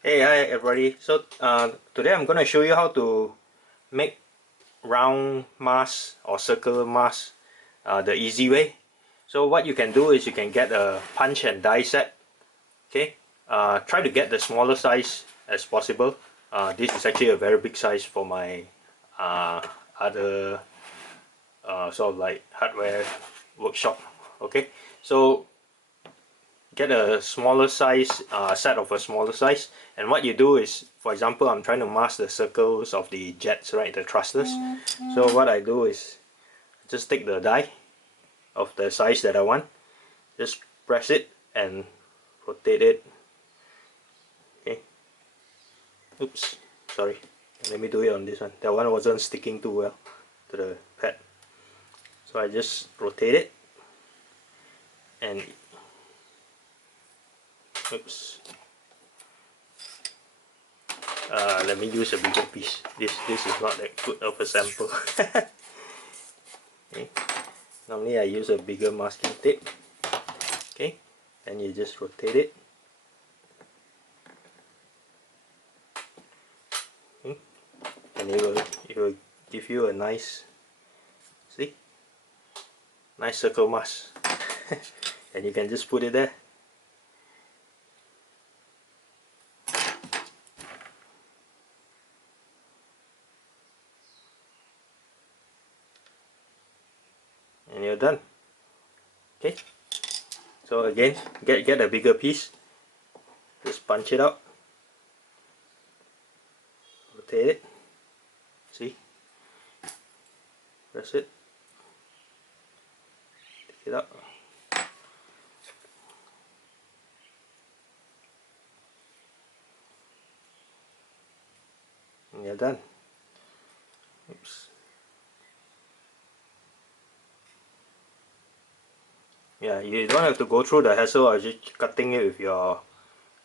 Hey, hi everybody. So today I'm going to show you how to make round mask or circular mask the easy way. So what you can do is you can get a punch and die set. Okay, try to get the smaller size as possible. This is actually a very big size for my uh, other sort of like hardware workshop. Okay, so get a smaller size set of a smaller size, and what you do is, for example, I'm trying to mask the circles of the jets, right, the thrusters. So what I do is just take the die of the size that I want, just press it and rotate it. Okay, oops, sorry, let me do it on this one. That one wasn't sticking too well to the pad, so I just rotate it and oops, let me use a bigger piece. This is not that good of a sample. Okay. Normally I use a bigger masking tape. Okay, and you just rotate it. Okay. And it will give you a nice, see, nice circle mask. And you can just put it there. And you're done. Okay, so again, get a bigger piece, just punch it out, rotate it, see, press it, take it out, and you're done. Oops. Yeah, you don't have to go through the hassle of just cutting it with your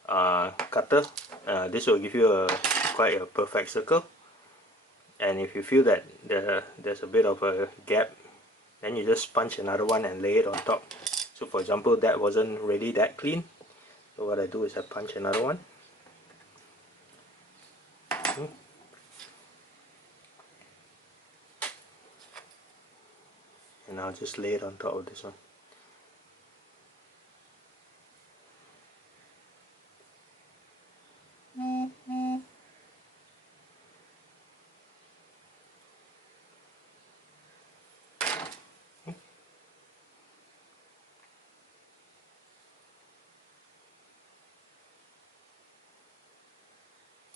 cutter. This will give you quite a perfect circle. And if you feel that there's a bit of a gap, then you just punch another one and lay it on top. So for example, that wasn't really that clean, so what I do is I punch another one. And I'll just lay it on top of this one.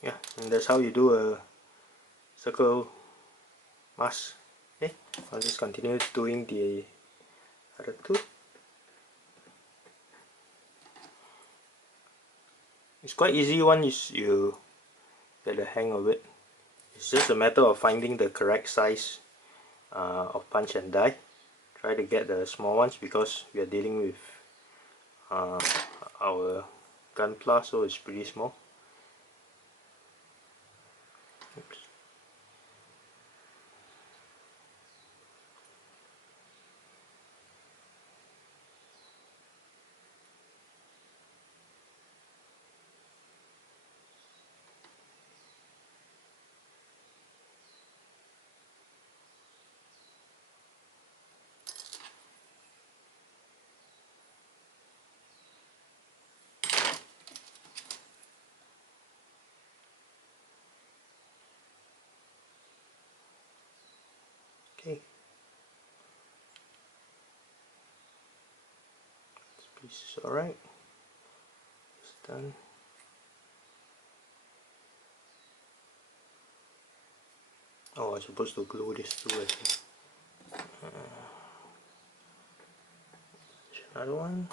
Yeah, and that's how you do a circle mask. Okay, I'll just continue doing the other two. It's quite easy once you get the hang of it. It's just a matter of finding the correct size of punch and die. Try to get the small ones because we are dealing with our Gunpla, so it's pretty small. Oops. Okay, this piece is alright. It's done. Oh, I'm supposed to glue this too. Another one.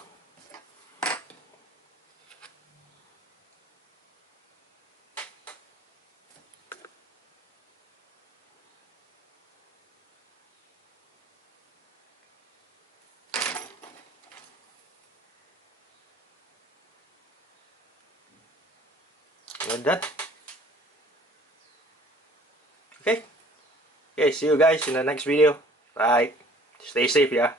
And done. Okay. Okay, see you guys in the next video. Bye. Stay safe, yeah.